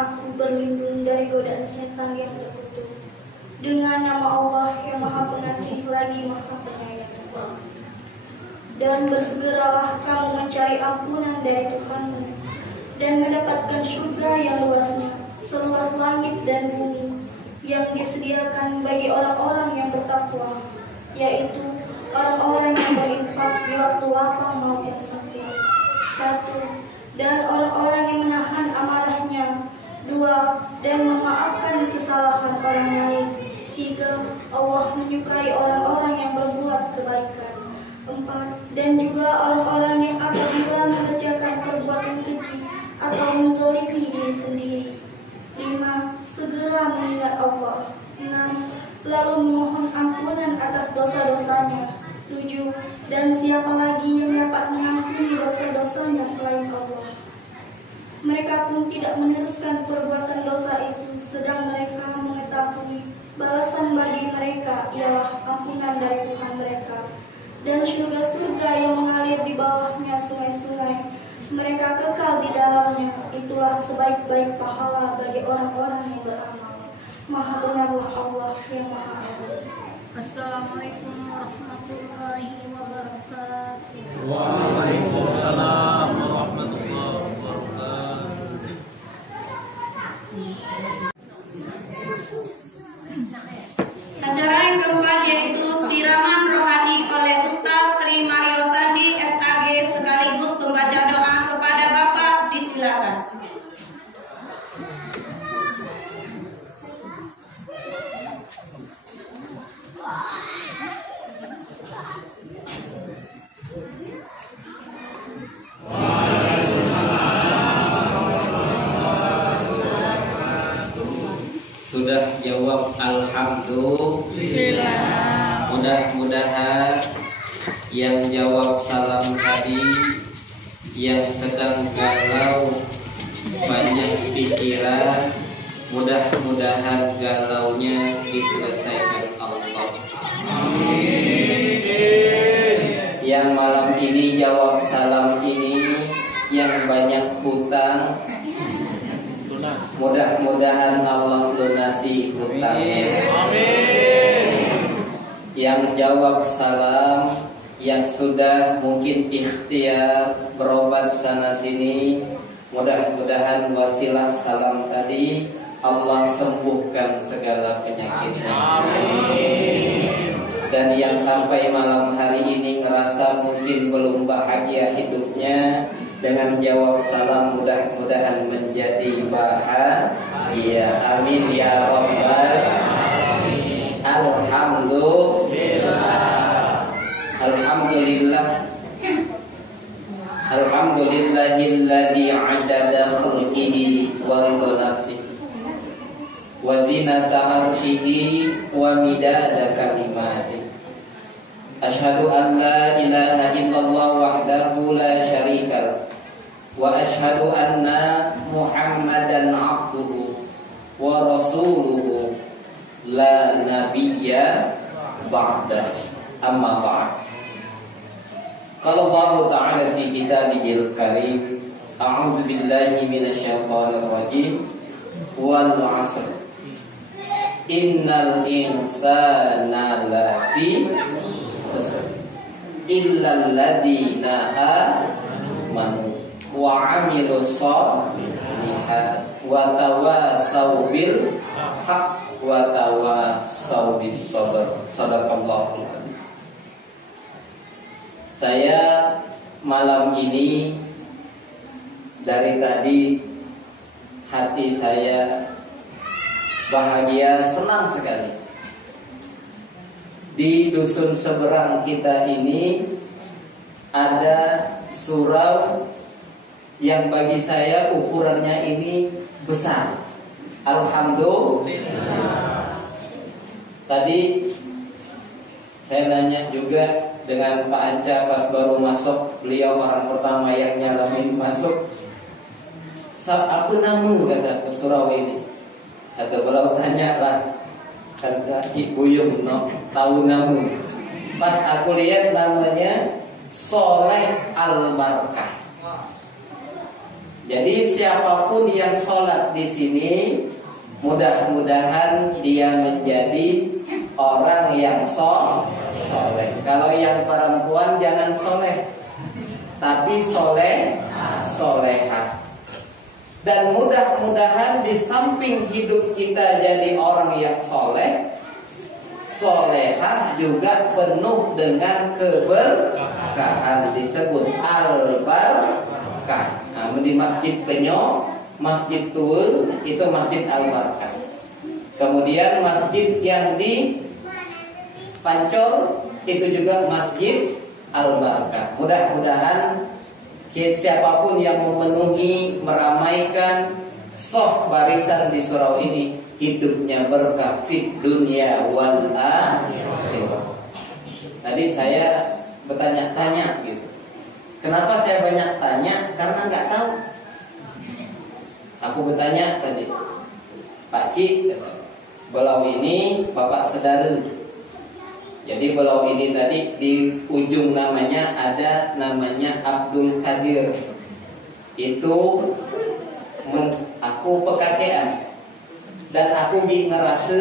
Aku berlindung dari godaan setan yang terkutuk dengan nama Allah yang Maha Pengasih lagi Maha Penyayang. Dan bersegeralah kamu mencari ampunan dari Tuhanmu dan mendapatkan surga yang luasnya seluas langit dan bumi yang disediakan bagi orang-orang yang bertakwa, yaitu orang-orang yang berinfak di waktu lapang maupun sakit. 1. Dan orang-orang yang menahan amarahnya. 2. Dan memaafkan kesalahan orang lain. 3. Allah menyukai orang-orang yang berbuat kebaikan. 4. Dan juga orang-orang yang apabila mengerjakan perbuatan keji atau menzalimi diri sendiri. 5. Segera mengingat Allah. 6. Lalu memohon ampunan atas dosa-dosanya. 7. Dan siapa lagi yang dapat mengampuni dosa-dosa dosanya selain Allah. Mereka pun tidak meneruskan perbuatan dosa itu, sedang mereka mengetahui balasan bagi mereka ialah ampunan dari Tuhan mereka dan surga-surga yang mengalir di bawahnya sungai-sungai. Mereka kekal di dalamnya. Itulah sebaik-baik pahala bagi orang-orang yang beramal. Maha benarlah Allah yang Maha Adil. Assalamualaikum warahmatullahi wabarakatuh. Waalaikumsalam warahmatullahi wabarakatuh. Acara yang keempat yaitu siraman rohani oleh Ustaz Tri Mario Sandi SAG sekaligus pembaca doa kepada Bapak. Disilakan. Sudah jawab alhamdulillah. Mudah-mudahan yang jawab salam tadi, yang sedang galau banyak pikiran, mudah-mudahan galaunya diselesaikan Allah. Yang malam ini jawab salam ini, yang banyak hutang, mudah-mudahan Allah lunasi hutangnya. Yang jawab salam, yang sudah mungkin ikhtiar berobat sana sini, mudah-mudahan wasilah salam tadi Allah sembuhkan segala penyakitnya. Dan yang sampai malam hari ini ngerasa mungkin belum bahagia hidupnya, dengan jawab salam mudah-mudahan menjadi bahagia. Amin ya rabbal alamin. Alhamdulillah. Alhamdulillahilladzi 'adada khalqihi wa ridha nafsihi wa zinata 'arsyihi wa midada kalimatihi. Asyhadu an la ilaha illallah wahdahu la syarika wa asyhadu anna Muhammadan 'abduhu wa rasuluhu la nabiyya ba'da. Amma ba'd. Qala Allah ta'ala fi kitabihil karim, a'udzu billahi minasyaitonir rajim, wal 'asr innal insana lafi khusr illal ladzina amanu wa 'amilus shalihat wa tawasaw bil haqq wa tawasaw bis sabr. Sadaqallahu. Saya malam ini dari tadi hati saya bahagia, senang sekali. Di dusun seberang kita ini ada surau yang bagi saya ukurannya ini besar. Alhamdulillah. Tadi saya nanya juga dengan Pak Anca pas baru masuk, beliau orang pertama yang nyalamin masuk. Apa nama kata ke surau ini? Kata beliau, tanya lah. Kata Cik Buyung no, tahu nama. Pas aku lihat namanya Soleh Al-Barkah. Jadi siapapun yang sholat di sini, mudah-mudahan dia menjadi orang yang soleh. Kalau yang perempuan jangan soleh, tapi solehah. Dan mudah-mudahan di samping hidup kita jadi orang yang soleh, solehah juga penuh dengan keberkahan, disebut al-barkah. Nah, di Masjid Penyo, Masjid Tua itu Masjid Al-Barkah. Kemudian masjid yang di Pancor itu juga Masjid Al-Barkah. Mudah-mudahan siapapun yang memenuhi, meramaikan soft barisan di surau ini, hidupnya berkah fid dunya wal akhirah. Tadi saya bertanya-tanya gitu, Kenapa saya banyak tanya? Karena nggak tahu. Aku bertanya tadi, Pak Cik, belau ini Bapak saudara. Jadi belau ini tadi di ujung namanya ada namanya Abdul Qadir. Itu aku pekakean. Dan aku ngerasa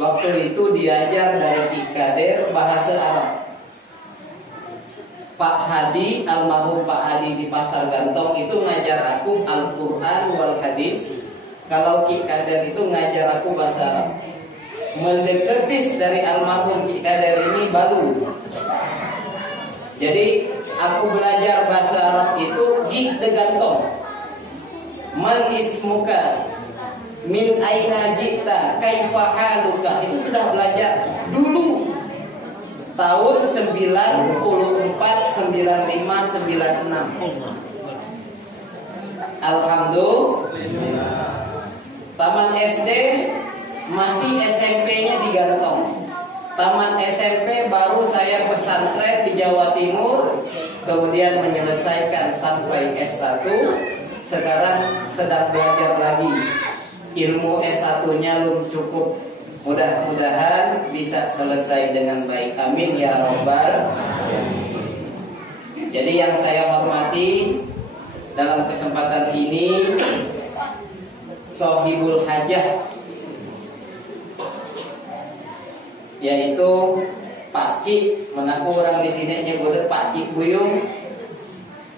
waktu itu diajar dari Ki Kader bahasa Arab. Pak Hadi, almarhum Pak Hadi di Pasar Gantong itu ngajar aku Al-Quran wal Hadis. Kalau Ki Kader itu ngajar aku bahasa Arab. Mendeketis dari almarhum Ki Kader ini baru. Jadi aku belajar bahasa Arab itu Ki de Gantong. Man ismuka, min aina jita, kaifa haluka. Itu sudah belajar dulu. Tahun 94, 95, 96. Alhamdulillah. Taman SD masih SMP-nya di Gantong. Taman SMP baru saya pesantren di Jawa Timur, kemudian menyelesaikan sampai S1. Sekarang sedang belajar lagi. Ilmu S1-nya belum cukup. Mudah-mudahan bisa selesai dengan baik. Amin ya Rabbal alamin. Jadi yang saya hormati dalam kesempatan ini Sohibul Hajah, yaitu Pak Cik, menaku orang di sini nyebut Pak Cik Buyung.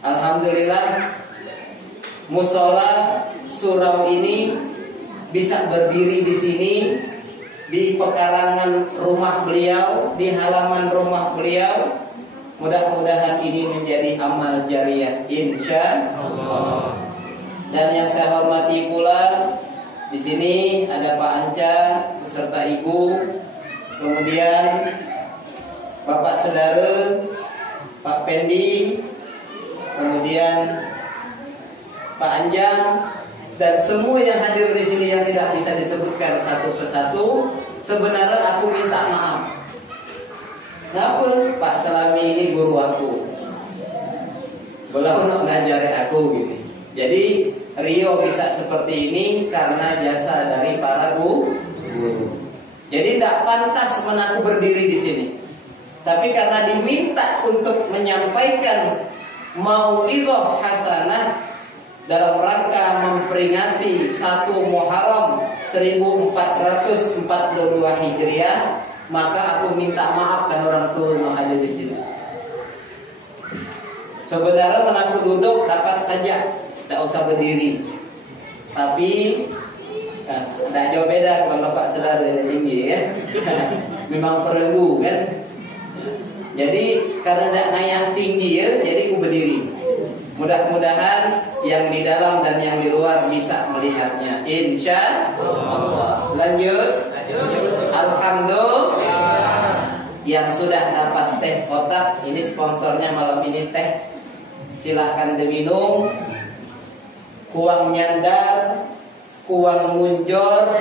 Alhamdulillah musola surau ini bisa berdiri di sini, di pekarangan rumah beliau, di halaman rumah beliau. Mudah-mudahan ini menjadi amal jariah insya Allah. Dan yang saya hormati pula di sini ada Pak Anca beserta Ibu, kemudian Bapak saudara Pak Pendi, kemudian Pak Anjang, dan semua yang hadir di sini yang tidak bisa disebutkan satu persatu. Sebenarnya aku minta maaf. Kenapa? Pak Salami ini guru aku, belum ngajari aku gitu. Jadi Rio bisa seperti ini karena jasa dari para guru. Jadi tidak pantas menaku berdiri di sini. Tapi karena diminta untuk menyampaikan mau'izah hasanah dalam rangka memperingati 1 Muharram 1442 Hijriah, maka aku minta maaf kan orang tua yang ada di sini. Sebenarnya menaku duduk dapat saja, tidak usah berdiri. Tapi tidak jauh beda kalau Bapak saudara yang tinggi ya. Memang perlu kan. Jadi karena tidak naik tinggi ya, jadi aku berdiri. Mudah-mudahan yang di dalam dan yang di luar bisa melihatnya. Insya Allah. Lanjut. Alhamdulillah. Yang sudah dapat teh kotak, ini sponsornya malam ini teh. Silahkan diminum. Kuang nyandar, kuang munjor,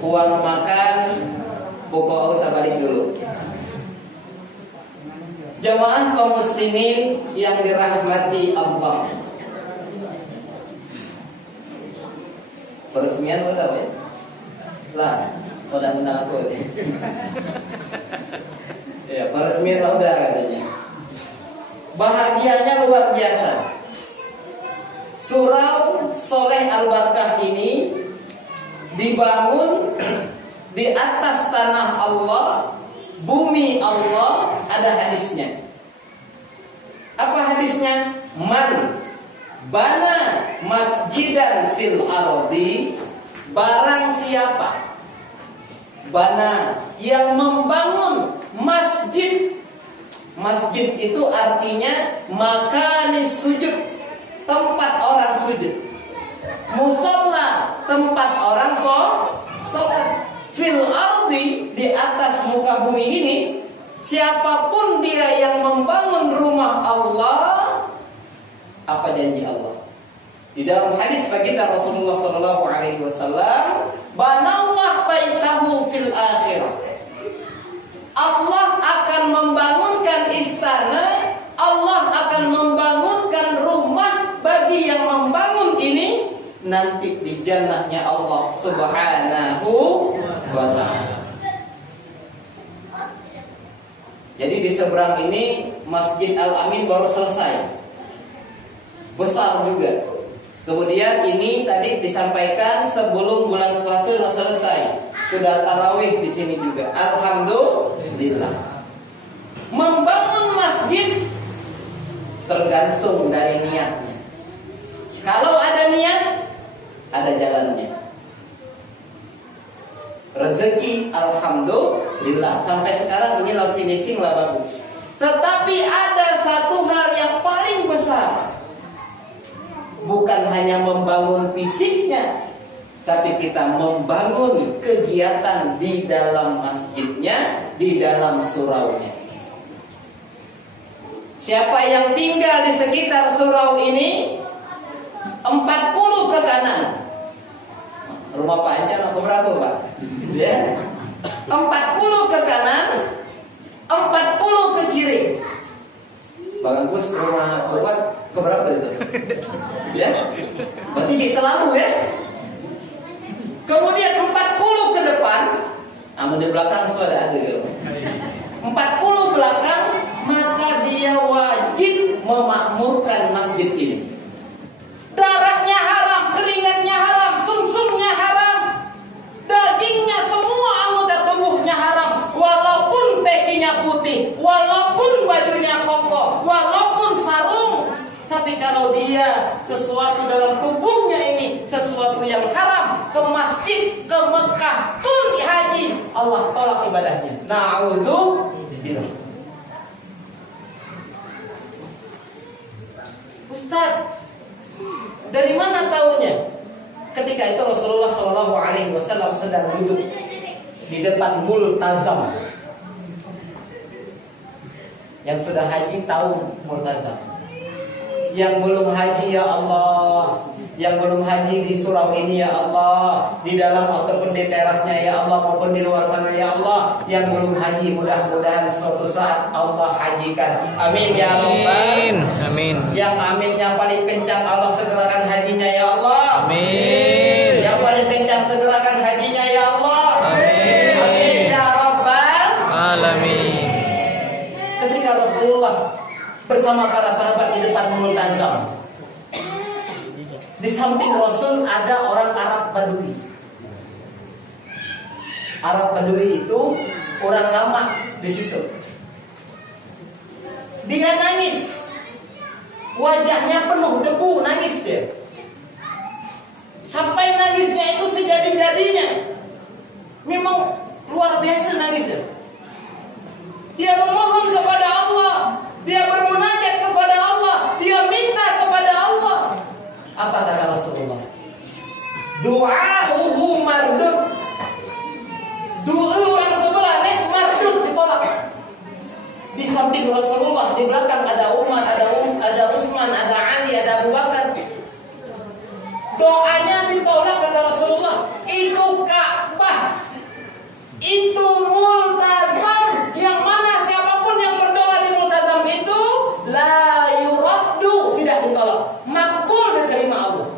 kuang makan. Pokoknya usah balik dulu. Jamaah kaum muslimin yang dirahmati Allah. Peresmian udah ya? Lah, udah menang aku. Ya, peresmian udah katanya. Bahagianya luar biasa. Surau Soleh Al-Barkah ini dibangun di atas tanah Allah, bumi Allah. Ada hadisnya. Apa hadisnya? Man bana masjidan fil ardi, barang siapa bana yang membangun masjid. Masjid itu artinya makanis sujud, tempat orang sujud. Musola, tempat orang sholat. Fil ardi, di atas muka bumi ini. Siapapun dia yang membangun rumah Allah, apa janji Allah? Di dalam hadis baginda Rasulullah SAW, banallah baitahu fil akhirah. Allah akan membangunkan istana, Allah akan nanti di jannahnya Allah Subhanahu wa ta'ala. Jadi di seberang ini Masjid Al-Amin baru selesai, besar juga. Kemudian ini tadi disampaikan sebelum bulan puasa sudah selesai, sudah tarawih di sini juga. Alhamdulillah. Membangun masjid tergantung dari niatnya. Kalau ada niat, ada jalannya. Rezeki alhamdulillah sampai sekarang inilah finishing lah bagus. Tetapi ada satu hal yang paling besar, bukan hanya membangun fisiknya, tapi kita membangun kegiatan di dalam masjidnya, di dalam suraunya. Siapa yang tinggal di sekitar surau ini 40 ke kanan. Rumah Pak Ancan atau berapa Pak? Ya. 40 ke kanan, 40 ke kiri. Bang Agus rumah Sobat ke berapa itu? Ya. Berarti jadi terlalu ya. Kemudian 40 ke depan, namun di belakang sudah ada. 40 belakang, maka dia wajib memakmurkan masjid ini. Darahnya haram, keringatnya haram, sumsumnya haram, dagingnya semua anggota tubuhnya haram. Walaupun pecinya putih, walaupun bajunya kokoh, walaupun sarung, tapi kalau dia sesuatu dalam tubuhnya ini sesuatu yang haram, ke masjid, ke Mekah pun haji, Allah tolak ibadahnya. Na'udzubillah. Ustaz, dari mana taunya? Ketika itu Rasulullah SAW sedang duduk di depan multazam. Yang sudah haji tahu multazam. Yang belum haji ya Allah, yang belum haji di surau ini ya Allah, di dalam ataupun di terasnya ya Allah maupun di luar sana ya Allah, yang belum haji mudah-mudahan suatu saat Allah hajikan. Amin ya Rabbal. Amin. Yang aminnya paling kencang Allah segerakan hajinya ya Allah. Amin. Yang paling kencang segerakan hajinya ya Allah. Amin. Amin ya Rabbal Alamin. Ketika Rasulullah bersama para sahabat di depan multazam, di samping Rasul ada orang Arab Badui. Arab Badui itu orang lama di situ. Dia nangis, wajahnya penuh debu, nangis dia. Sampai nangisnya itu sejadi-jadinya. Memang luar biasa nangisnya. Dia memohon kepada Allah, dia bermunajat kepada Allah, dia minta kepada Allah. Apa kata Rasulullah? Du'a'uhu mardud. Doa orang sebelah mardud, ditolak. Di samping Rasulullah, di belakang ada Umar, ada Utsman, ada Ali, ada Abu Bakar. Doanya ditolak kata Rasulullah. Itu Ka'bah, itu multazam, yang mana siapapun yang berdoa di multazam itu la yuraddu, tidak ditolak, makbul, diterima Allah.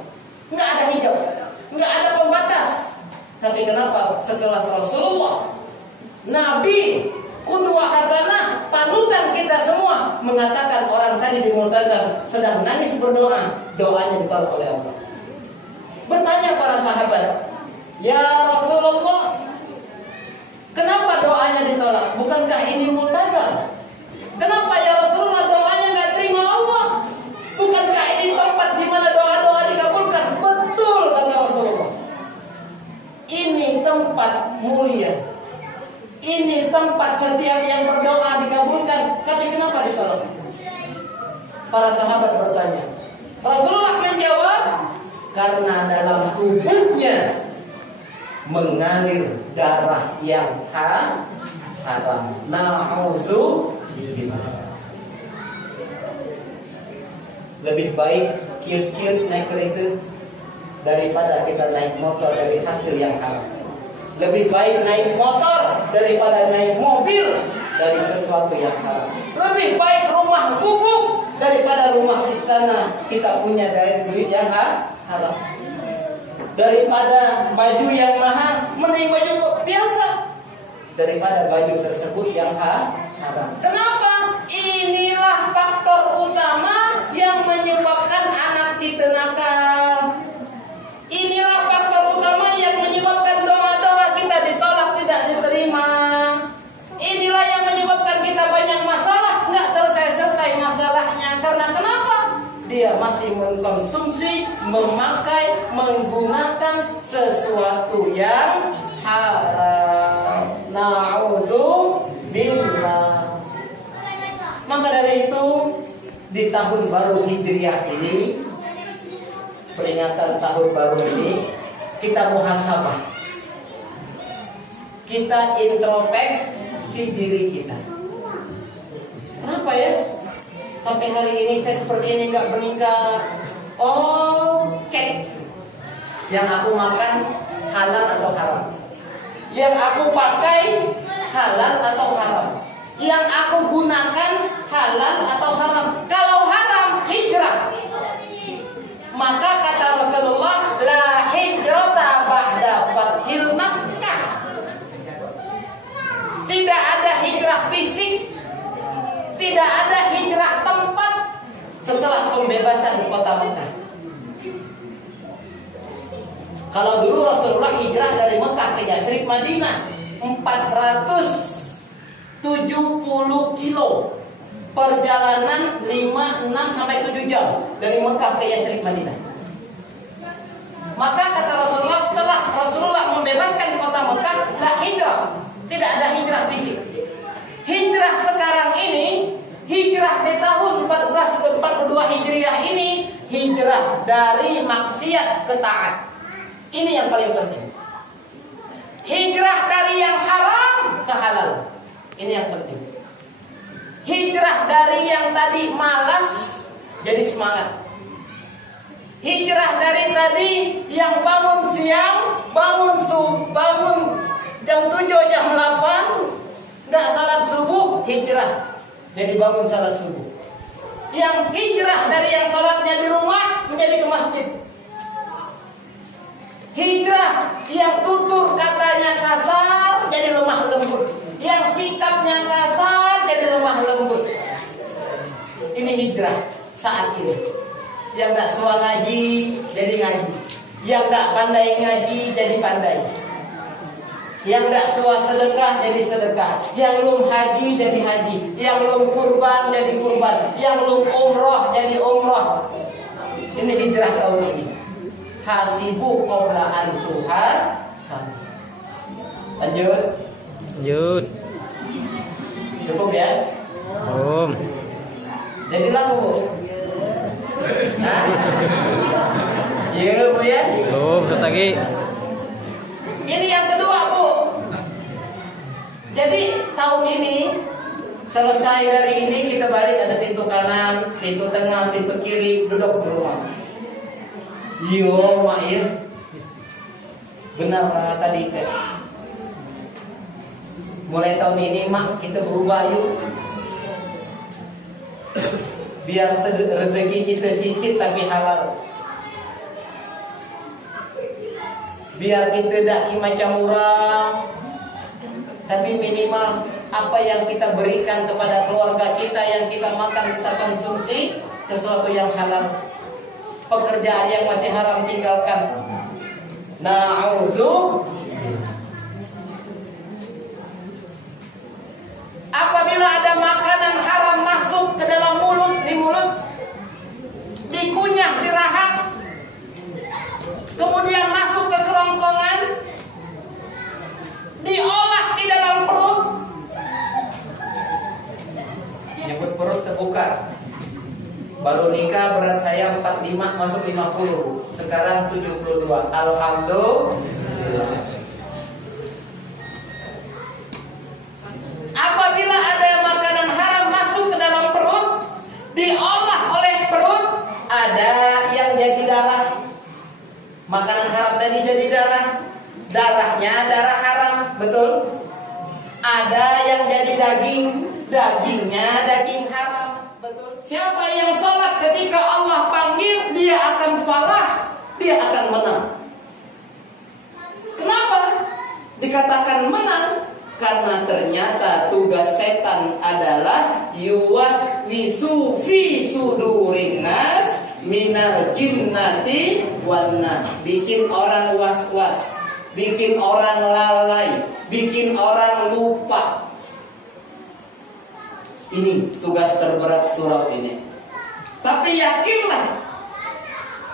Enggak ada hijab, enggak ada pembatas. Tapi kenapa setelah Rasulullah, Nabi, qudwah hasanah, panutan kita semua, mengatakan orang tadi di multazam sedang nangis berdoa, doanya ditolak oleh Allah. Bertanya para sahabat, ya Rasulullah, kenapa doanya ditolak? Bukankah ini multazam? Kenapa ya Rasulullah doanya nggak terima Allah? Bukankah ini tempat di mana doa-doa dikabulkan? Betul kata Rasulullah. Ini tempat mulia. Ini tempat setiap yang berdoa dikabulkan. Tapi kenapa ditolak? Para sahabat bertanya. Rasulullah menjawab, karena dalam tubuhnya mengalir darah yang haram. Na'udzubillah. Lebih baik kiut-kiut naik kereta daripada kita naik motor dari hasil yang haram. Lebih baik naik motor daripada naik mobil dari sesuatu yang haram. Lebih baik rumah gubuk daripada rumah istana kita punya dari duit yang haram. daripada baju yang mahal, mending baju biasa daripada baju tersebut yang haram. Kenapa? Inilah faktor utama yang menyebabkan anak kita nakal. Inilah faktor utama yang menyebabkan doa-doa kita ditolak, tidak diterima. Inilah yang menyebabkan kita banyak masalah, nggak selesai-selesai masalahnya. Karena kenapa? Dia masih mengkonsumsi, memakai, menggunakan sesuatu yang haram. Na'udzubillah. Maka dari itu, di tahun baru Hijriah ini, peringatan tahun baru ini, kita muhasabah. Kita introspeksi diri kita. Kenapa ya? Sampai hari ini saya seperti ini nggak meningkat. Oh, cek. Yang aku makan halal atau haram? Yang aku pakai halal atau haram? Yang aku gunakan halal atau haram? Kalau haram, hijrah. Maka kata Rasulullah, la hijrata ba'da fathil Makkah. Tidak ada hijrah fisik, tidak ada hijrah tempat setelah pembebasan kota Mekah. Kalau dulu Rasulullah hijrah dari Mekah ke Yasrib Madinah 470 kilo. Perjalanan 5, 6 sampai 7 jam dari Mekah ke Yasrib Madinah. Maka kata Rasulullah, setelah Rasulullah membebaskan kota Mekah, la hijrah. Tidak ada hijrah fisik. Hijrah sekarang ini, hijrah di tahun 1442 Hijriah ini, hijrah dari maksiat ke taat. Ini yang paling penting. Hijrah dari yang haram ke halal. Ini yang penting. Hijrah dari yang tadi malas jadi semangat. Hijrah dari tadi yang bangun siang, bangun jam 7, jam 8, nggak salat subuh, hijrah jadi bangun salat subuh. Yang hijrah dari yang salatnya di rumah menjadi ke masjid. Hijrah yang tutur katanya kasar jadi lemah lembut. Yang sikapnya kasar jadi lemah lembut. Ini hijrah saat ini. Yang tak suka ngaji jadi ngaji. Yang tak pandai ngaji jadi pandai. Yang tak suka sedekah jadi sedekah. Yang belum haji jadi haji. Yang belum kurban jadi kurban. Yang belum umroh jadi umroh. Ini hijrah tahun ini. Hasibu qabla an tuhasab. Lanjut. Lanjut. Cukup ya? Jadilah Bu. Hah? Iya Bu ya? Lagi. Ini yang kedua Bu. Jadi tahun ini selesai dari ini kita balik, ada pintu kanan, pintu tengah, pintu kiri, duduk di rumah. Yo, Mak ya. Benar tadi kan. Mulai tahun ini Mak kita berubah yuk. Biar rezeki kita sedikit tapi halal. Biar kita tidak macam orang, tapi minimal apa yang kita berikan kepada keluarga kita, yang kita makan, kita konsumsi sesuatu yang halal. Pekerjaan yang masih haram tinggalkan. Na'udzu. Apabila ada makanan haram masuk ke dalam mulut, di mulut, dikunyah di rahang, kemudian masuk ke kerongkongan, diolah di dalam perut, nyebut perut terbuka. Baru nikah berat saya 45 masuk 50, sekarang 72. Alhamdulillah. Apabila ada makanan haram masuk ke dalam perut, diolah oleh perut, ada yang jadi darah. Makanan haram tadi jadi darah. Darahnya darah haram, betul? Ada yang jadi daging, dagingnya daging haram, betul? Siapa yang sholat ketika Allah panggil, dia akan falah, dia akan menang. Kenapa dikatakan menang? Karena ternyata tugas setan adalah yuwaswisu fi sudurin nas minal jinnati wan nas. Bikin orang was-was, bikin orang lalai, bikin orang lupa. Ini tugas terberat surau ini. Tapi yakinlah,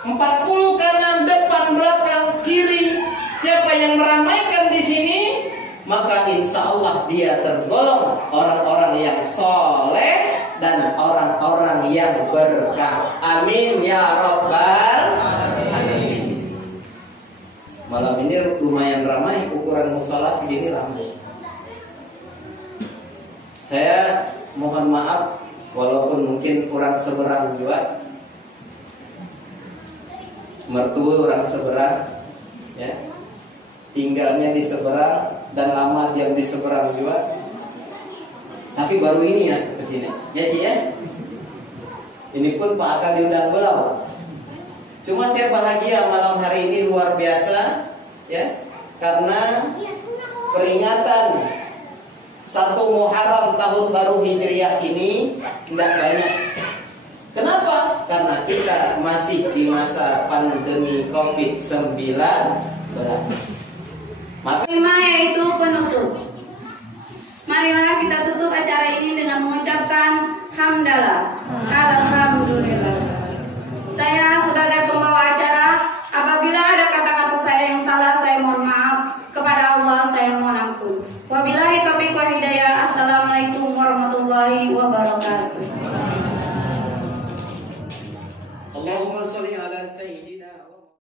40 kanan, depan, belakang, kiri, siapa yang meramaikan di sini, maka insya Allah dia tergolong orang-orang yang soleh dan orang-orang yang berkah. Amin ya Rabbal alamin. Malam ini lumayan ramai, ukuran musola segini ramai. Saya mohon maaf walaupun mungkin kurang seberang juga, mertua orang seberang, ya, tinggalnya di seberang dan lama diam di seberang juga. Tapi baru ini ya kesini, ya Ci ya. Ini pun Pak akan diundang pulau. Cuma saya bahagia malam hari ini luar biasa, ya, karena peringatan 1 Muharram tahun baru Hijriah ini tidak banyak. Kenapa? Karena kita masih di masa pandemi COVID-19. Maka yaitu penutup. Marilah kita tutup acara ini dengan mengucapkan hamdalah. Alhamdulillah. Saya sebagai pembawa acara, apabila ada kata-kata saya yang salah, saya mohon maaf. Kepada Allah saya mohon ampun. Wabillahi taufiq wal hidayah. Assalamualaikum warahmatullahi wabarakatuh. Allahumma sholli ala sayyidina